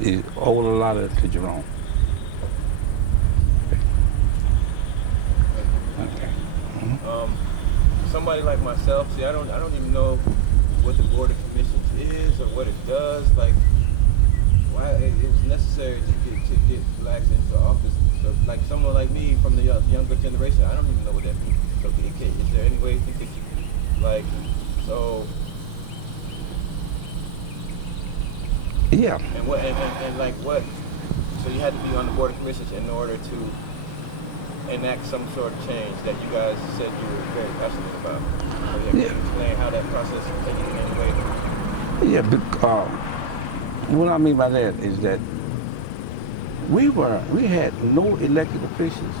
He owed a lot of it to Jerome. Thank Okay. Mhm. you. Somebody like myself, see, I don't even know what the Board of Commissions is or what it does. Like, why it was necessary to get blacks into office. So, like someone like me from the younger generation, I don't even know what that means. So, is there any way you think that you like, so, Yeah, and like what? So you had to be on the Board of Commissions in order to enact some sort of change that you guys said you were very passionate about. So yeah, can yeah, you explain how that process in any way? yeah. What I mean by that is that we had no elected officials.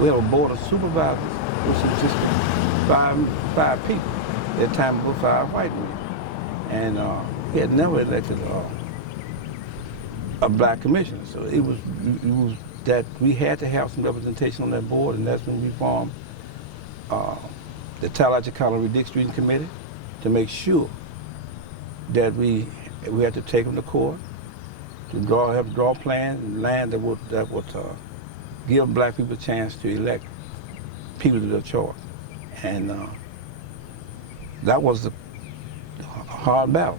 We had a board of supervisors, which was just five people. At the time, we were five white men, and we had never elected a black commissioner. So it was that we had to have some representation on that board, and that's when we formed uh, the Tallahatchie County Redistricting Committee to make sure that we had to take them to court to draw plans and land that would give black people a chance to elect people to their choice, and that was a hard battle.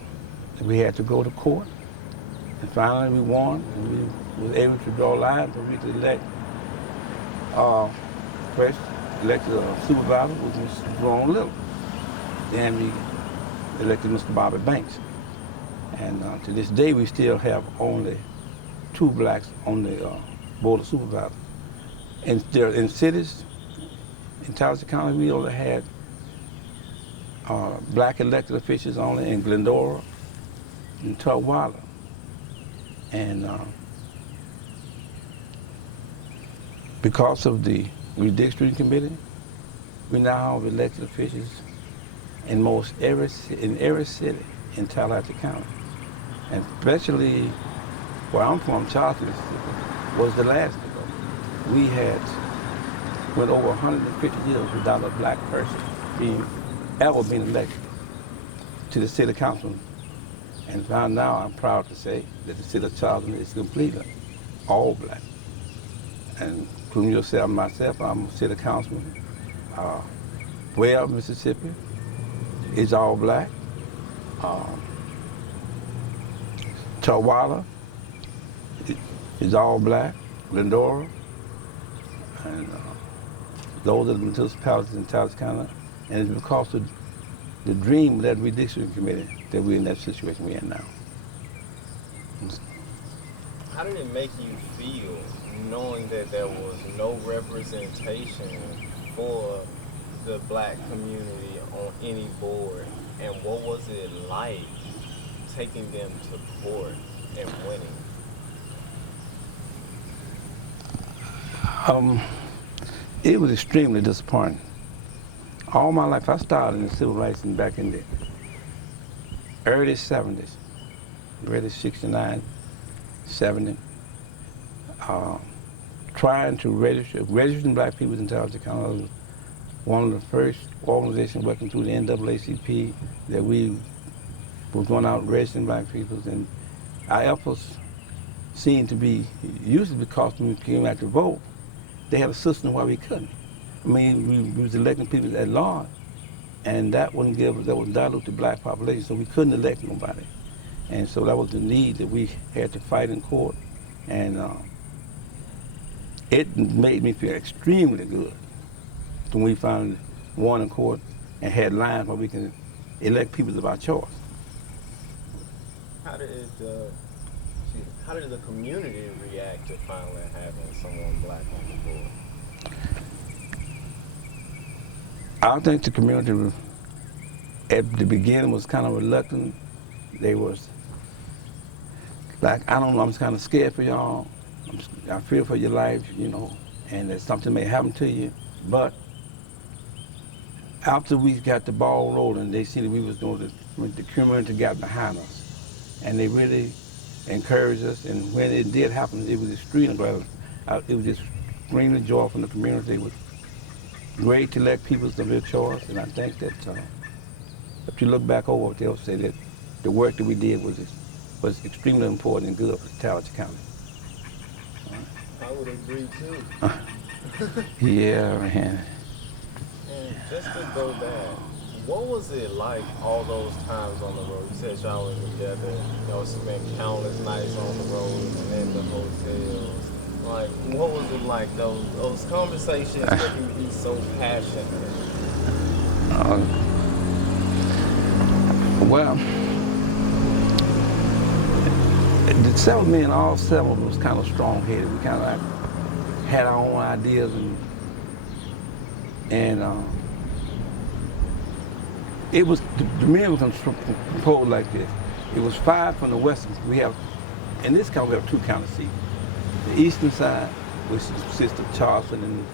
We had to go to court, and finally we won, and we were able to draw lines so we could elect uh, first elected a supervisor, which was Jerome Little. Then we elected Mr. Bobby Banks. And to this day, we still have only two blacks on the Board of Supervisors. And there, in cities, in Tallahatchie County, we only had black elected officials only in Glendora and Tutwiler. And because of the redistricting committee, we now have elected officials in every city in Tallahatchie County. And especially where I'm from, Charleston, Mississippi, was the last to go. We had went over 150 years without a black person being elected to the city council. And now I'm proud to say that the city of Charleston is completely all black. And including yourself, myself, I'm a city councilman. Uh, Ware, Mississippi is all black. Um, Tawala is all black. Glendora, and those are the municipalities in Tallahatchie County. And it's because of the dream of that redistricting committee that we're in that situation we're in now. How did it make you feel knowing that there was no representation for the black community on any board? And what was it like taking them to court and winning? Um, it was extremely disappointing. All my life, I started in the civil rights back in the early 70s, early 69, 70, uh, trying to registering black people in Tallahatchie County. I was one of the first organizations working through the NAACP that we were going out registering black people, and our efforts seemed to be usually because when we came out to vote, they had a system where we couldn't. I mean, we was electing people at large, and that would dilute the black population, so we couldn't elect nobody. And so that was the need that we had to fight in court, and it made me feel extremely good when we finally won in court and had lines where we can elect people of our choice. How did how did the community react to finally having someone black on the board? I think the community at the beginning was kind of reluctant. They was like, I don't know, I'm kind of scared for y'all. I fear for your life, and that something may happen to you. But after we got the ball rolling, they see that we was doing the community got behind us, and they really encouraged us. And when it did happen, it was extremely glad. It was extremely joyful from the community. It was great to elect people of their choice, and I think that if you look back over, they'll say that the work that we did was was extremely important and good for Tallahatchie County. I would agree too. Yeah, man. And just to go back, what was it like all those times on the road? You said y'all were together, y'all spent countless nights on the road and in the hotels. Like, what was it like those conversations that you be so passionate? Well, the 7 men, all 7 of them was kind of strong-headed. We kind of like had our own ideas, and it was the men was composed like this. It was 5 from the western. We have, in this county, we have 2 county seats. The eastern side, which consists of Charleston and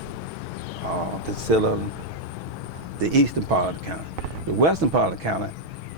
Casilla, the eastern part of the county. The western part of the county